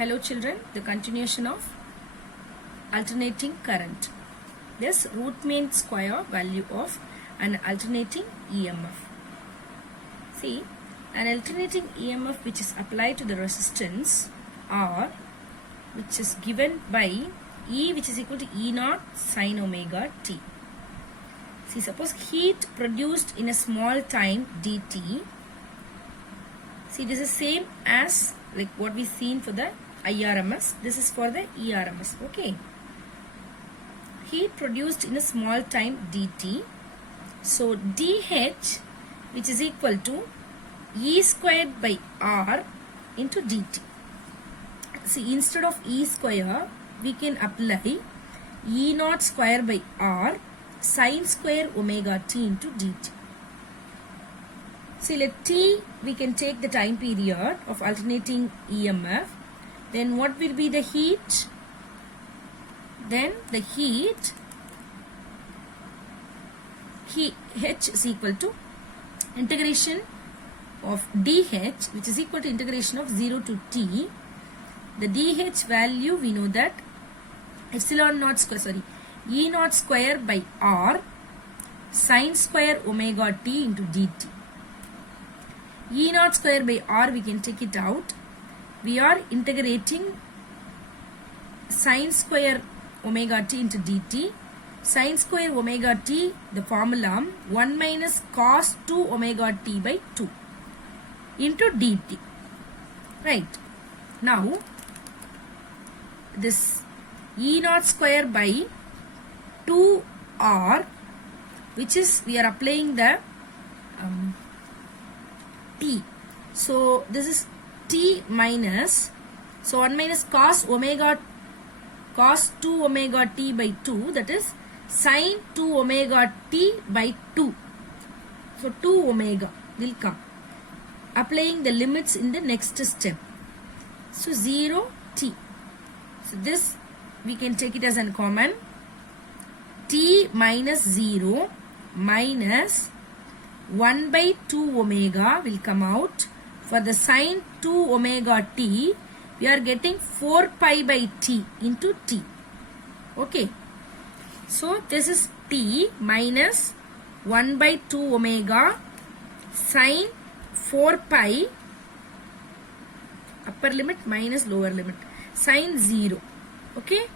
Hello children, the continuation of alternating current. This root mean square value of an alternating EMF. See, an alternating EMF which is applied to the resistance R, which is given by E, which is equal to E naught sine omega t. See, suppose heat produced in a small time dt. See, this is same as like what we seen for the IRMS. This is for the ERMS. Okay. Heat produced in a small time dt. So dH, which is equal to E squared by R into dt. See, instead of E square, we can apply E naught square by R sine square omega t into dt. See, let t, we can take the time period of alternating EMF. Then what will be the heat? Then the heat, H is equal to integration of dH, which is equal to integration of 0 to t. The dH value, we know that epsilon naught square, sorry, E naught square by R sine square omega t into dt. E naught square by R, we can take it out. We are integrating sine square omega t into dt. Sine square omega t, the formula 1 minus cos 2 omega t by 2 into dt. Right. Now, this E naught square by 2R, which is, we are applying the t. So, this is t minus, so 1 minus cos 2 omega t by 2, that is sine 2 omega t by 2. So, 2 omega will come. Applying the limits in the next step. So, 0 t. So, this we can take it as a common. T minus 0 minus 1 by 2 omega will come out. For the sine 2 omega t, we are getting 4 pi by t into t. Okay. So, this is t minus 1 by 2 omega sine 4 pi, upper limit minus lower limit, sine 0. Okay.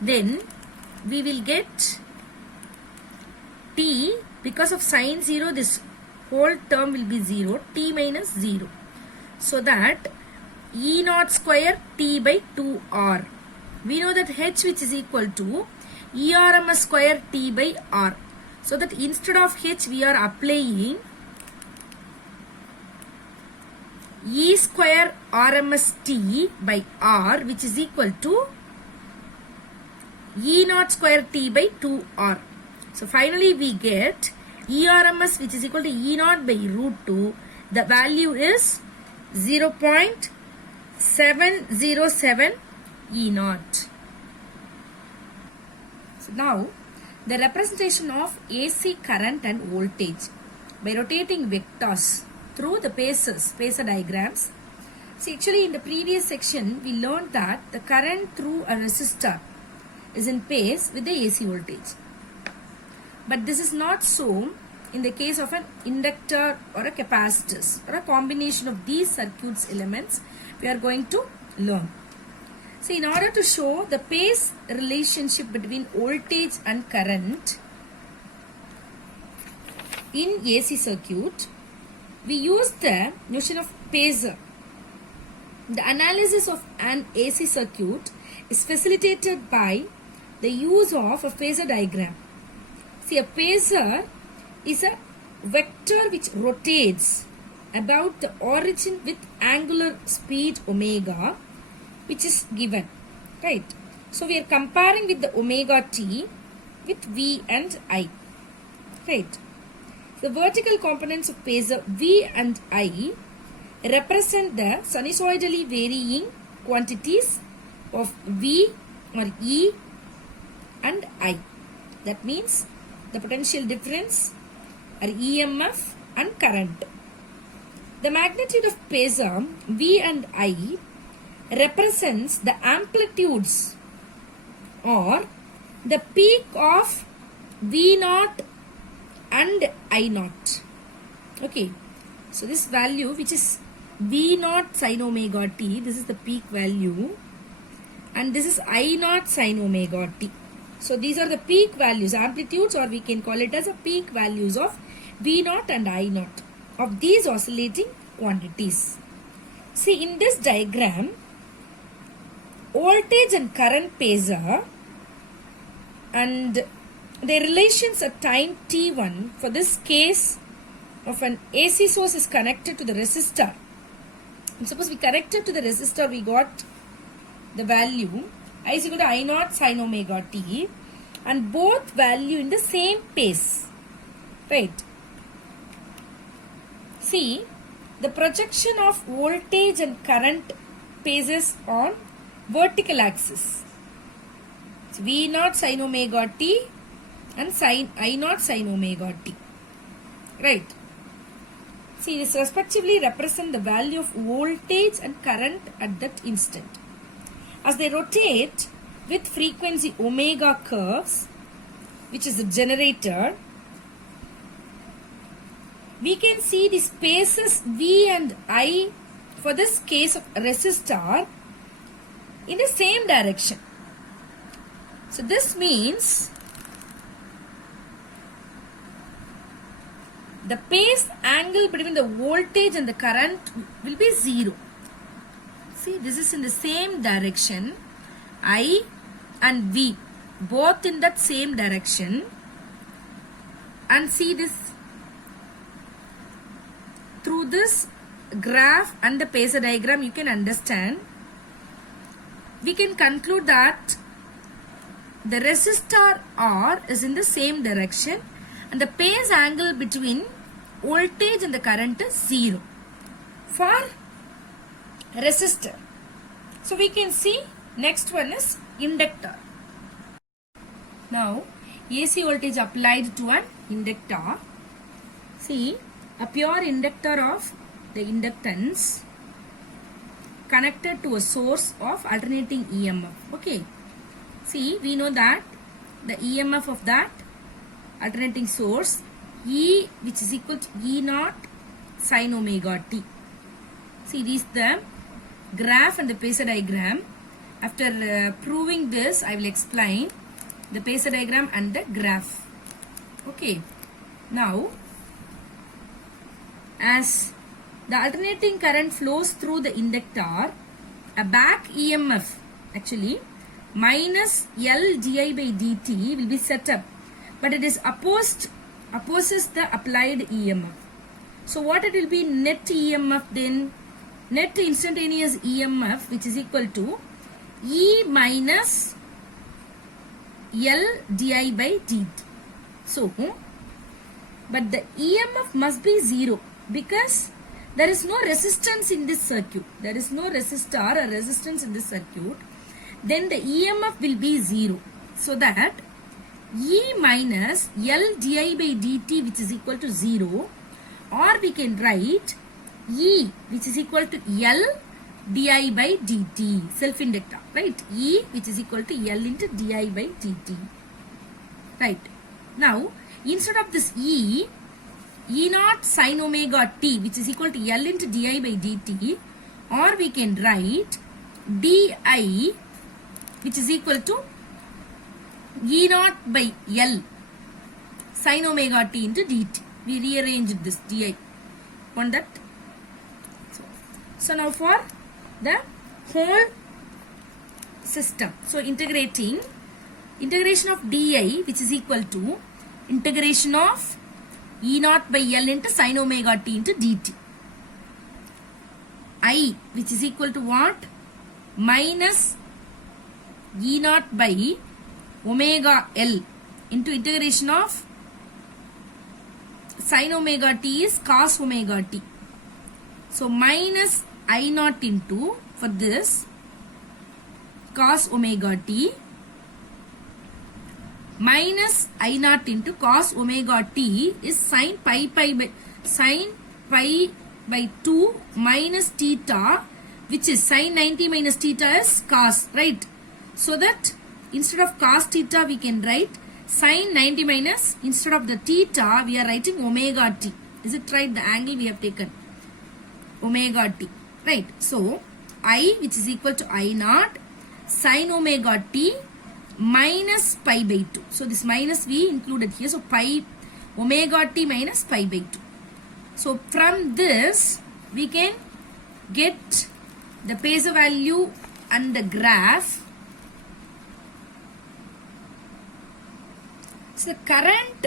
Then, we will get t, because of sine 0, this whole term will be 0, t minus 0. So that E naught square t by 2R. We know that H, which is equal to ERMS square t by R. So that instead of H, we are applying E square RMS t by R, which is equal to E naught square t by 2R. So finally we get ERMS, which is equal to E naught by root 2. The value is 0.707 E naught. So now the representation of AC current and voltage by rotating vectors through the phasor diagrams. See, actually in the previous section we learned that the current through a resistor is in phase with the AC voltage. But this is not so in the case of an inductor or a capacitor or a combination of these circuits elements we are going to learn. So, in order to show the phase relationship between voltage and current in AC circuit, we use the notion of phasor. The analysis of an AC circuit is facilitated by the use of a phasor diagram. See, a phasor is a vector which rotates about the origin with angular speed omega, which is given, right? So, we are comparing with the omega t with V and I, right? The vertical components of phasor V and I represent the sinusoidally varying quantities of V or E and I. That means the potential difference are EMF and current. The magnitude of phasor V and I represents the amplitudes or the peak of V naught and I naught. Okay, so this value which is V naught sin omega t, this is the peak value, and this is I naught sin omega t. So these are the peak values, amplitudes, or we can call it as a peak values of V naught and I naught of these oscillating quantities. See, in this diagram, voltage and current phasor and their relations at time t1 for this case of an AC source is connected to the resistor. And suppose we connected to the resistor, we got the value I is equal to I naught sin omega t, and both value in the same pace, right? See, the projection of voltage and current phases on vertical axis. It's V naught sin omega t and sin I naught sin omega t, right? See, this respectively represent the value of voltage and current at that instant. As they rotate with frequency omega curves, which is the generator, we can see the spaces V and I for this case of resistor in the same direction. So this means the phase angle between the voltage and the current will be 0. See, this is in the same direction, I and V, both in that same direction. And see this, through this graph and the phasor diagram, you can understand, we can conclude that the resistor R is in the same direction and the phase angle between voltage and the current is 0 for resistor. So we can see next one is inductor. Now AC voltage applied to an inductor. See, a pure inductor of the inductance connected to a source of alternating EMF. Okay. See, we know that the EMF of that alternating source E, which is equal to E naught sin omega t. See, this is the graph and the phasor diagram. After proving this, I will explain the phasor diagram and the graph. Okay. Now, as the alternating current flows through the inductor, a back EMF actually minus L di by dt will be set up, but it is opposes the applied EMF. So what it will be net EMF then? Net instantaneous EMF, which is equal to E minus L di by dt. So, but the EMF must be 0 because there is no resistance in this circuit. There is no resistor or resistance in this circuit. Then the EMF will be 0. So that E minus L di by dt, which is equal to 0, or we can write E, which is equal to L di by dt, self-inductor, right? E, which is equal to L into di by dt, right? Now, instead of this E naught sin omega t, which is equal to L into di by dt, or we can write di, which is equal to E naught by L sin omega t into dt. We rearranged this di on that. So now for the whole system, so integration of di, which is equal to integration of E naught by L into sin omega t into dt. I, which is equal to what? Minus E naught by omega L into integration of sin omega t is cos omega t. So minus I naught into, for this, cos omega t minus I naught into cos omega t is sin pi by 2 minus theta which is sin 90 minus theta is cos, right? So that instead of cos theta we can write sin 90 minus, instead of the theta we are writing omega t. Is it right? The angle we have taken omega t, right? So I, which is equal to I naught sin omega t minus pi by 2. So this minus we included here. So pi omega t minus pi by 2. So from this we can get the phasor value and the graph. So the current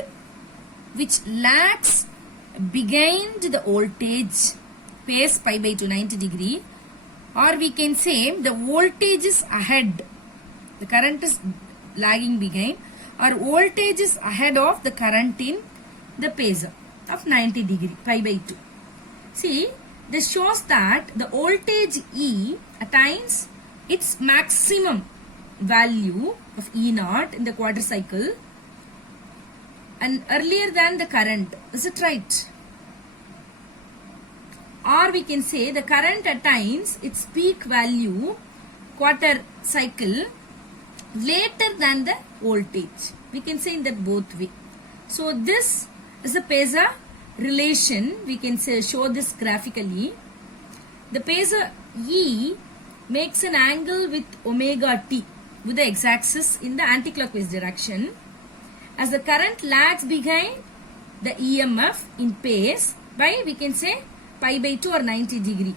which lags behind the voltage phase pi by 2 90 degree, or we can say the voltage is ahead. The current is lagging behind, or voltage is ahead of the current in the phasor of 90 degree pi by 2. See, this shows that the voltage E attains its maximum value of E naught in the quarter cycle and earlier than the current. Is it right? Or we can say the current attains its peak value quarter cycle later than the voltage. We can say in that both way. So this is the phasor relation. We can say show this graphically. The phasor E makes an angle with omega t with the x-axis in the anticlockwise direction. As the current lags behind the EMF in phase by, we can say, pi by 2 or 90 degree.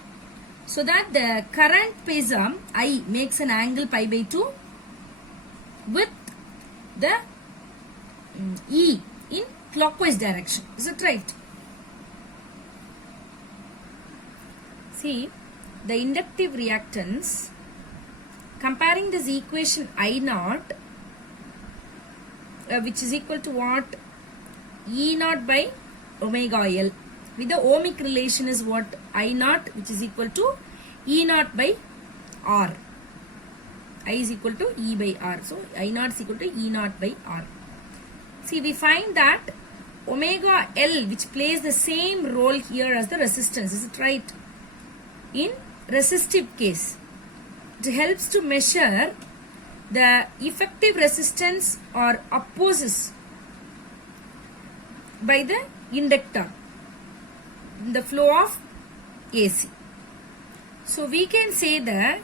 So that the current phasor I makes an angle pi by 2 with the E in clockwise direction. Is it right? See, the inductive reactance, comparing this equation I naught, which is equal to what? E naught by omega L. With the ohmic relation is what? I naught, which is equal to E naught by R. I is equal to E by R. So I naught is equal to E naught by R. See, we find that omega L, which plays the same role here as the resistance. Is it right? In resistive case, it helps to measure the effective resistance or opposes by the inductor in the flow of AC. So we can say that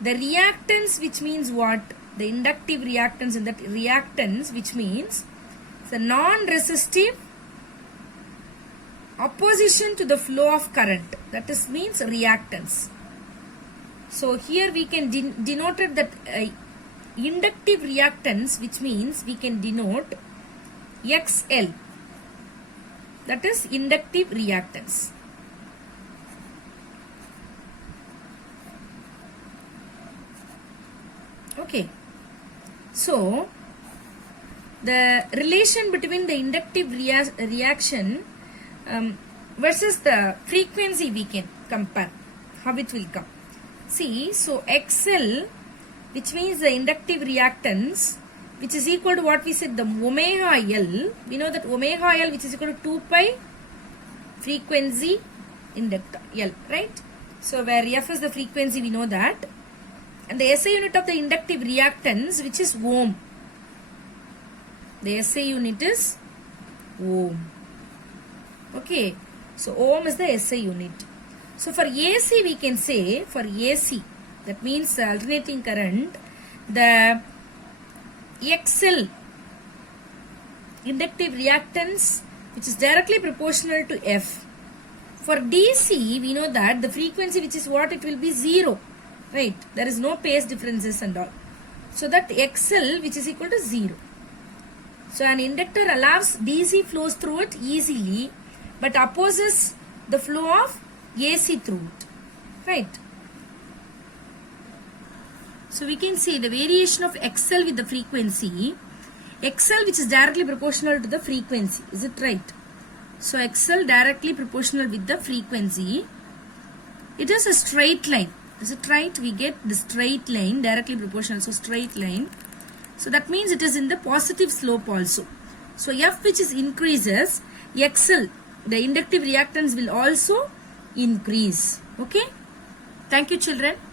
the reactance, which means what? The inductive reactance, and that reactance which means the non-resistive opposition to the flow of current. That is means reactance. So here we can denote that inductive reactance, which means we can denote XL. That is inductive reactance. Okay. So the relation between the inductive reaction versus the frequency we can compare. How it will come. See, so XL, which means the inductive reactance, which is equal to what we said, the omega L. We know that omega L, which is equal to 2 pi frequency inductor L, right? So where F is the frequency, we know that. And the SI unit of the inductive reactance, which is ohm. The SI unit is ohm. Okay. So ohm is the SI unit. So for AC, we can say, for AC, that means alternating current, the XL, inductive reactance, which is directly proportional to F. For DC, we know that the frequency, which is what? It will be 0. Right? There is no phase differences and all. So that XL, which is equal to 0. So an inductor allows DC flows through it easily, but opposes the flow of AC through it. Right? So we can see the variation of XL with the frequency. XL, which is directly proportional to the frequency. Is it right? So XL directly proportional with the frequency. It is a straight line. Is it right? We get the straight line directly proportional. So straight line. So that means it is in the positive slope also. So F, which is increases, XL, the inductive reactance will also increase. Okay. Thank you, children.